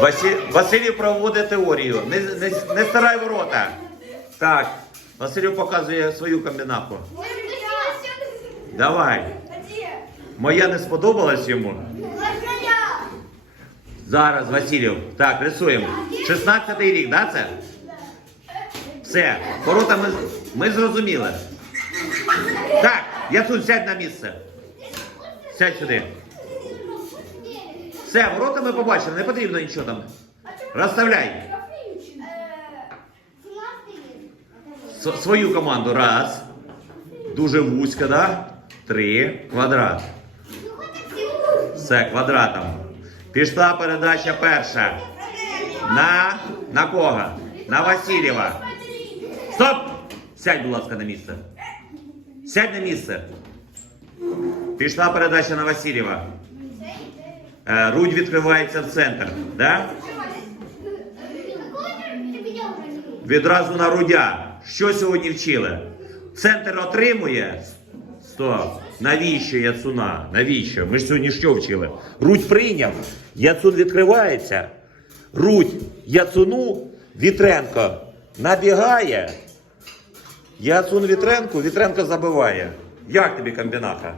Василь, Василій проводить теорію. Не, не, не стирай ворота. Так. Василю показує свою комбінаху. Давай. Моя не сподобалась йому. Зараз, Василів. Так, рисуємо. 16-й рік, да, це? Все. Ворота ми, ми зрозуміли. Так, я тут сядь на місце. Сядь сюди. Все, ворота ми побачили, не потрібно нічого там. Розставляй. Свою команду. Раз. Дуже вузько, да? Три. Квадрат. Все, квадратом. Пішла передача перша. На. На кого? На Васильєва. Стоп! Сядь, будь ласка, на місце. Сядь на місце. Пішла передача на Васильєва. Е, Рудь відкривається в центр. Да? Відразу на Рудя. Що сьогодні вчили? Центр отримує. Стоп. Навіщо Яцуна? Навіщо? Ми ж сьогодні що вчили? Рудь прийняв. Яцун відкривається. Рудь Яцуну Вітренко набігає. Яцун Вітренку, Вітренко забиває. Як тобі комбінаха?